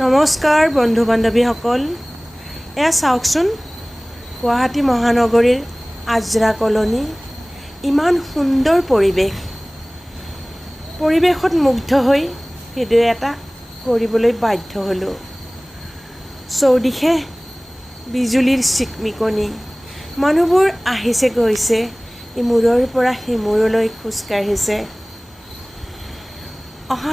নমস্কাৰ বন্ধু বান্ধৱীসকল, এয়া চাওকচোন গুৱাহাটী মহানগৰীৰ আজৰা কলনী। ইমান সুন্দৰ পৰিৱেশত মুগ্ধ হৈ ভিডিঅ' এটা কৰিবলৈ বাধ্য হ'লোঁ। চৌদিশে বিজুলীৰ চিকমিকনি, মানুহবোৰ আহিছে গৈছে, ইমূৰৰ পৰা সিমূৰলৈ খোজকাঢ়িছে। অহা